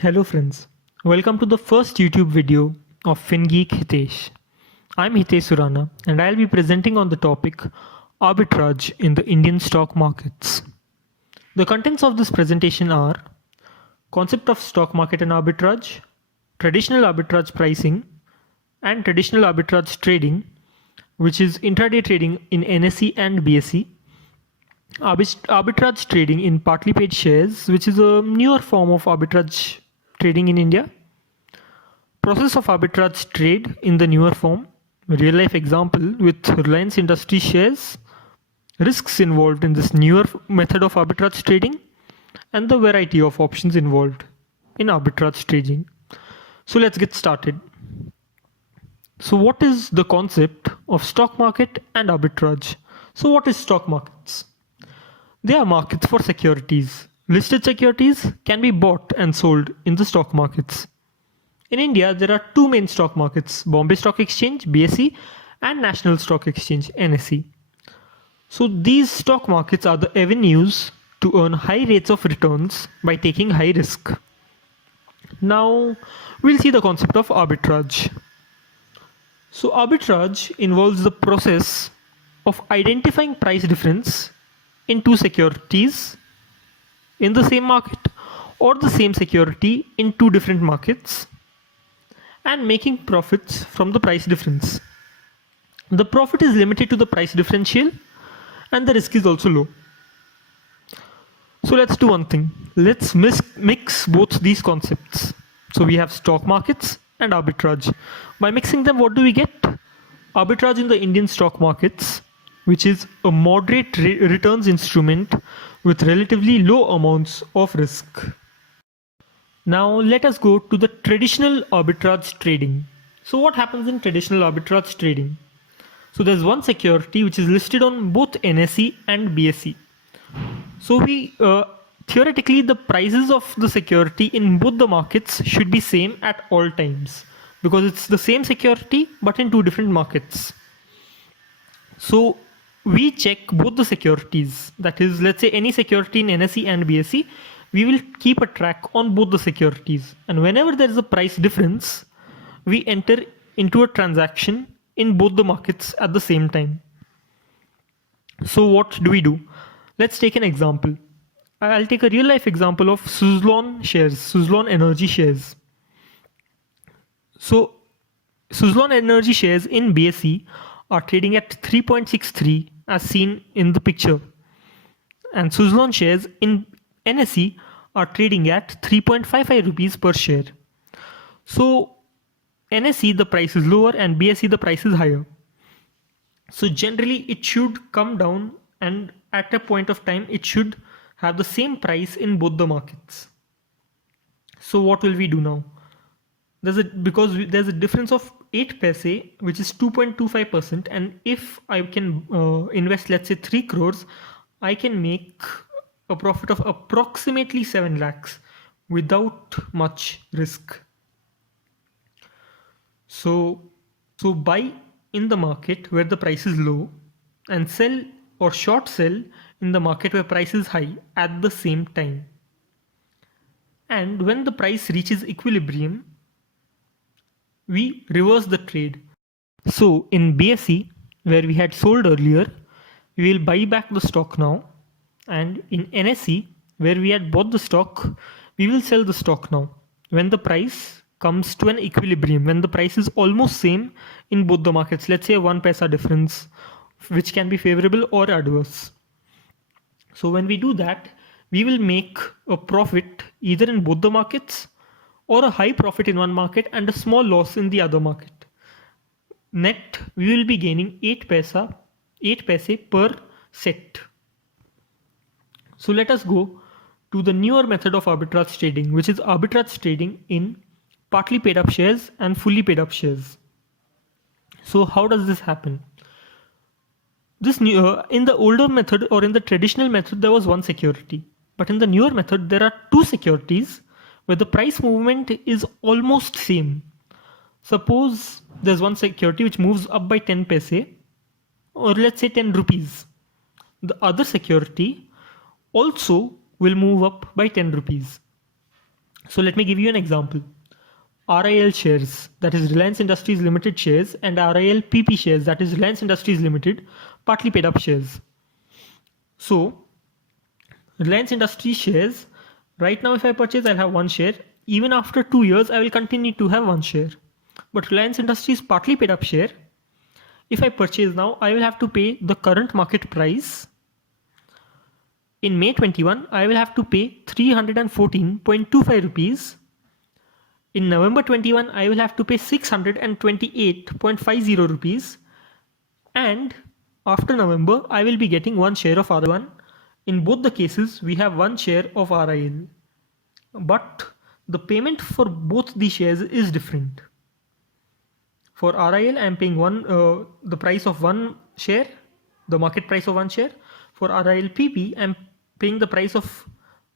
Hello friends, welcome to the first YouTube video of FinGeek Hitesh. I'm Hitesh Surana and I'll be presenting on the topic arbitrage in the Indian stock markets. The contents of this presentation are concept of stock market and arbitrage, traditional arbitrage pricing and traditional arbitrage trading, which is intraday trading in NSE and BSE, arbitrage trading in partly paid shares, which is a newer form of arbitrage trading in India, process of arbitrage trade in the newer form, real life example with Reliance Industries shares, risks involved in this newer method of arbitrage trading, and the variety of options involved in arbitrage trading. So let's get started. So what is the concept of stock market and arbitrage? So what is stock markets? They are markets for securities. Listed securities can be bought and sold in the stock markets. In India, there are two main stock markets, Bombay Stock Exchange, BSE, and National Stock Exchange, NSE. So these stock markets are the avenues to earn high rates of returns by taking high risk. Now, we'll see the concept of arbitrage. So arbitrage involves the process of identifying price difference in two securities in the same market or the same security in two different markets and making profits from the price difference. The profit is limited to the price differential and the risk is also low. So let's do one thing. Let's mix both these concepts. So we have stock markets and arbitrage. By mixing them, what do we get? Arbitrage in the Indian stock markets, which is a moderate returns instrument with relatively low amounts of risk. Now let us go to the traditional arbitrage trading. So what happens in traditional arbitrage trading? So there's one security which is listed on both NSE and BSE. So theoretically the prices of the security in both the markets should be same at all times because it's the same security but in two different markets. So we check both the securities, that is, let's say any security in NSE and BSE, we will keep a track on both the securities, and whenever there is a price difference, we enter into a transaction in both the markets at the same time. So what do we do? Let's take an example. I'll take a real life example of Suzlon shares, Suzlon Energy shares. So Suzlon Energy shares in BSE are trading at 3.63 as seen in the picture, and Suzlon shares in NSE are trading at 3.55 rupees per share. So NSE the price is lower and BSE the price is higher. So generally it should come down and at a point of time it should have the same price in both the markets. So what will we do now? Because there's a difference of 8 paise, which is 2.25%, and if I can invest, let's say 3 crores, I can make a profit of approximately 7 lakhs without much risk. So buy in the market where the price is low and sell or short sell in the market where price is high at the same time. And when the price reaches equilibrium, we reverse the trade. So in BSE, where we had sold earlier, we will buy back the stock now, and in NSE, where we had bought the stock, we will sell the stock now when the price comes to an equilibrium, when the price is almost same in both the markets, let's say a 1 paisa difference, which can be favorable or adverse. So when we do that, we will make a profit either in both the markets or a high profit in one market and a small loss in the other market. Net, we will be gaining 8 paise per set. So let us go to the newer method of arbitrage trading, which is arbitrage trading in partly paid up shares and fully paid up shares. So how does this happen? In the older method or in the traditional method, there was one security, but in the newer method, there are two securities where the price movement is almost same. Suppose there's one security which moves up by 10 paise, or let's say 10 rupees. The other security also will move up by 10 rupees. So let me give you an example. RIL shares, that is Reliance Industries Limited shares, and RIL PP shares, that is Reliance Industries Limited, partly paid up shares. So Reliance Industries shares, right now if I purchase, I'll have one share. Even after 2 years, I will continue to have one share. But Reliance Industries partly paid up share, if I purchase now, I will have to pay the current market price. In May 21, I will have to pay 314.25 rupees. In November 21, I will have to pay 628.50 rupees. And after November, I will be getting one share of RIL. In both the cases, we have one share of RIL. But the payment for both the shares is different. For RIL, I am paying the price of one share, the market price of one share. For RIL PP, I am paying the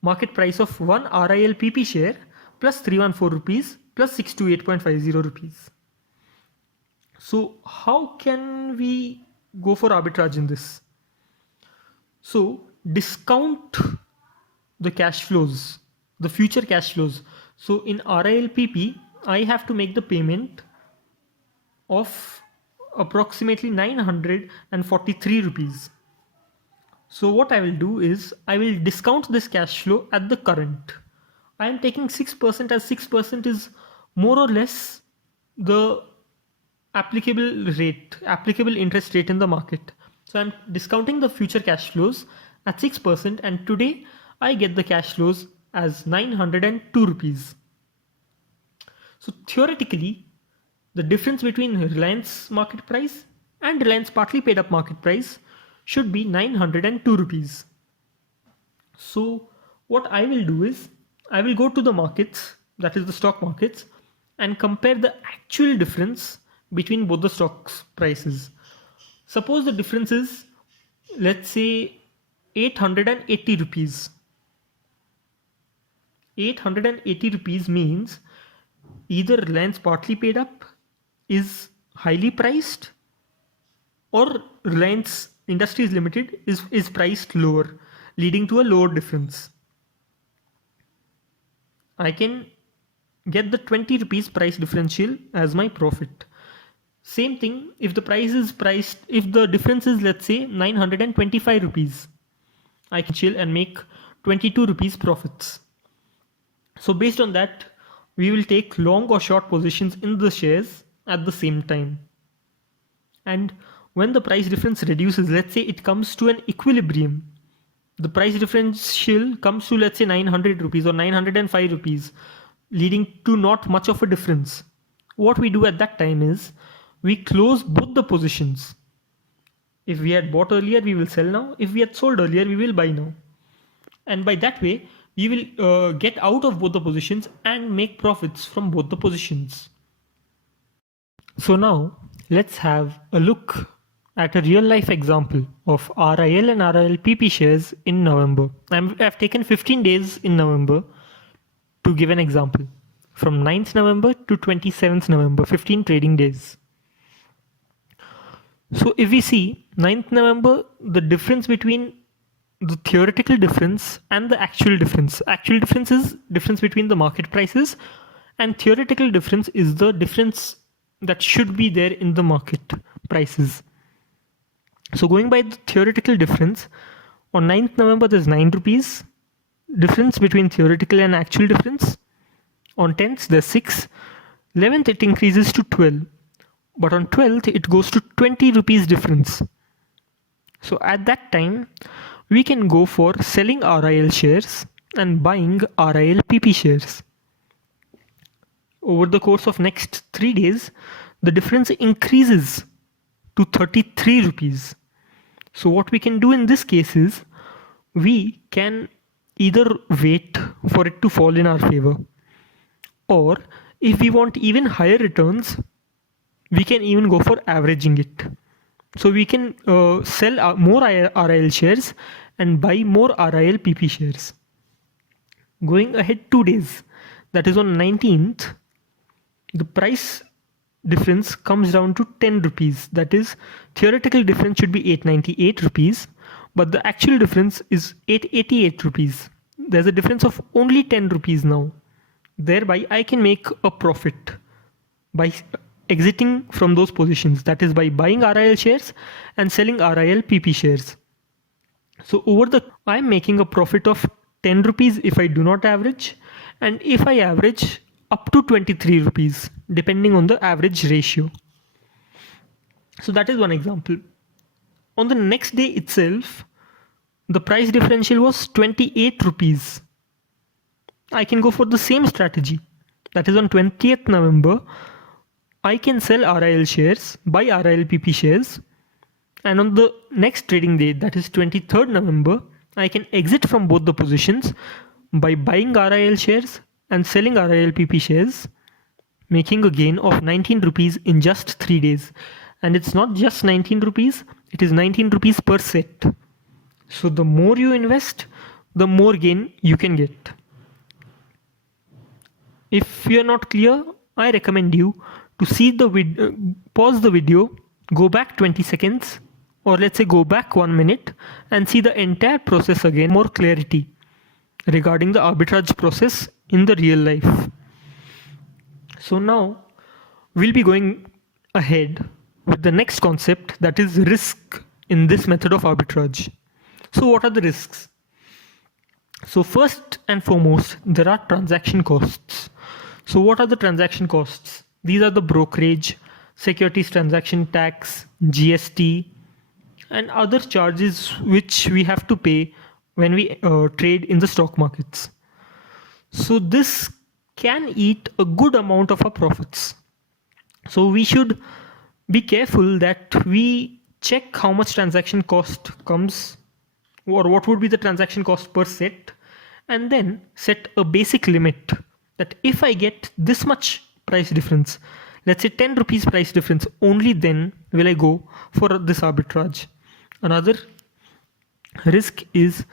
market price of one RIL PP share plus 314 rupees plus 628.50 rupees. So how can we go for arbitrage in this? So discount the cash flows, the future cash flows. So in RIL PP, I have to make the payment of approximately 943 rupees. So what I will do is I will discount this cash flow at the current. I am taking 6% as 6% is more or less the applicable interest rate in the market. So I'm discounting the future cash flows at 6%, and today I get the cash flows as 902 rupees. So theoretically, the difference between Reliance market price and Reliance partly paid up market price should be 902 rupees. So what I will do is I will go to the markets, that is the stock markets, and compare the actual difference between both the stocks prices. Suppose the difference is, let's say, 880 rupees. 880 rupees means either Reliance partly paid up is highly priced, or Reliance Industries Limited is priced lower, leading to a lower difference. I can get the 20 rupees price differential as my profit. Same thing if the difference is, let's say, 925 rupees, I can chill and make 22 rupees profits. So based on that, we will take long or short positions in the shares at the same time. And when the price difference reduces, let's say it comes to an equilibrium, the price differential comes to, let's say, 900 rupees or 905 rupees, leading to not much of a difference. What we do at that time is we close both the positions. If we had bought earlier, we will sell now. If we had sold earlier, we will buy now. And by that way, we will get out of both the positions and make profits from both the positions. So now let's have a look at a real life example of RIL and RIL PP shares in November. I've taken 15 days in November to give an example. From 9th November to 27th November, 15 trading days. So if we see 9th November, the difference between the theoretical difference and the actual difference is difference between the market prices, and theoretical difference is the difference that should be there in the market prices. So going by the theoretical difference, on 9th November there's 9 rupees difference between theoretical and actual difference. On 10th there's 6. 11th it increases to 12, but on 12th it goes to 20 rupees difference. So at that time we can go for selling RIL shares and buying RIL PP shares. Over the course of next 3 days, the difference increases to 33 rupees. So what we can do in this case is we can either wait for it to fall in our favor, or if we want even higher returns, we can even go for averaging it. So we can sell more RIL shares and buy more RIL PP shares. Going ahead 2 days, that is on 19th, the price difference comes down to 10 rupees. That is, theoretical difference should be 898 rupees, but the actual difference is 888 rupees. There's a difference of only 10 rupees now. Thereby, I can make a profit by exiting from those positions. That is by buying RIL shares and selling RIL PP shares. So I'm making a profit of 10 rupees if I do not average, and if I average up to 23 rupees, depending on the average ratio. So that is one example. On the next day itself, the price differential was 28 rupees. I can go for the same strategy. That is on 20th November, I can sell RIL shares, buy RIL PP shares, and on the next trading day, that is 23rd November, I can exit from both the positions by buying RIL shares and selling RIL PP shares, making a gain of 19 rupees in just 3 days. And it's not just 19 rupees, it is 19 rupees per set. So the more you invest, the more gain you can get. If you are not clear, I recommend you to see the video, pause the video, go back 20 seconds, or let's say go back 1 minute and see the entire process again, more clarity regarding the arbitrage process in the real life. So now we'll be going ahead with the next concept, that is risk in this method of arbitrage. So what are the risks? So first and foremost, there are transaction costs. So what are the transaction costs? These are the brokerage, securities transaction tax, GST, and other charges which we have to pay when we trade in the stock markets. So this can eat a good amount of our profits. So we should be careful that we check how much transaction cost comes, or what would be the transaction cost per set, and then set a basic limit that if I get this much price difference, let's say 10 rupees price difference, only then will I go for this arbitrage. Another risk is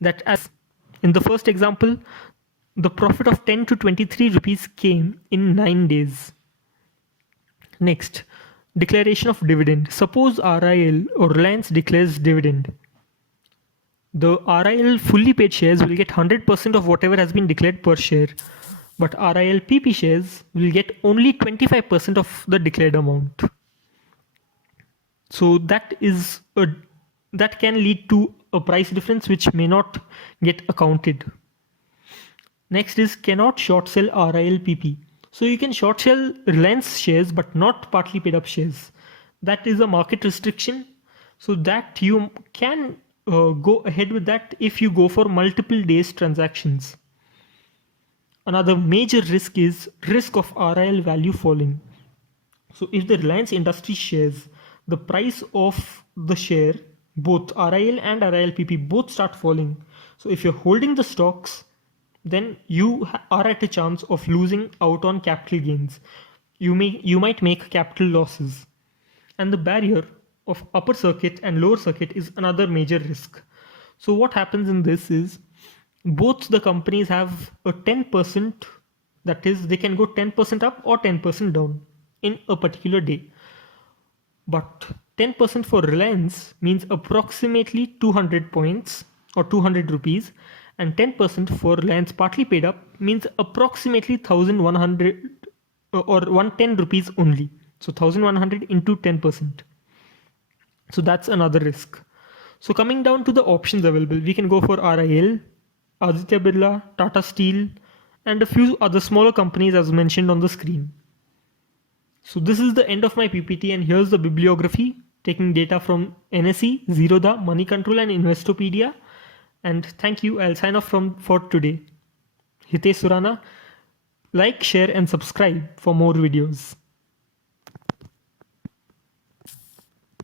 that, as in the first example, the profit of 10 to 23 rupees came in 9 days. Next, declaration of dividend. Suppose RIL or Reliance declares dividend. The RIL fully paid shares will get 100% of whatever has been declared per share, but RIL PP shares will get only 25% of the declared amount. So that can lead to a price difference which may not get accounted. Next is cannot short sell RIL PP. So you can short sell Reliance shares but not partly paid up shares. That is a market restriction, so that you can go ahead with that if you go for multiple days transactions. Another major risk is risk of RIL value falling. So if the Reliance Industries shares, the price of the share, both RIL and RIL PP both start falling. So if you're holding the stocks, then you are at a chance of losing out on capital gains. You might make capital losses. And the barrier of upper circuit and lower circuit is another major risk. So what happens in this is both the companies have a 10%, that is they can go 10% up or 10% down in a particular day. But 10% for Reliance means approximately 200 points or 200 rupees, and 10% for Reliance partly paid up means approximately 1100 or 110 rupees only. So 1100 into 10%. So that's another risk. So coming down to the options available, we can go for RIL, Aditya Birla, Tata Steel, and a few other smaller companies as mentioned on the screen. So this is the end of my PPT, and here's the bibliography taking data from NSE, Zerodha, Money Control, and Investopedia. And thank you. I'll sign off for today. Hitesh Surana. Like, share, and subscribe for more videos.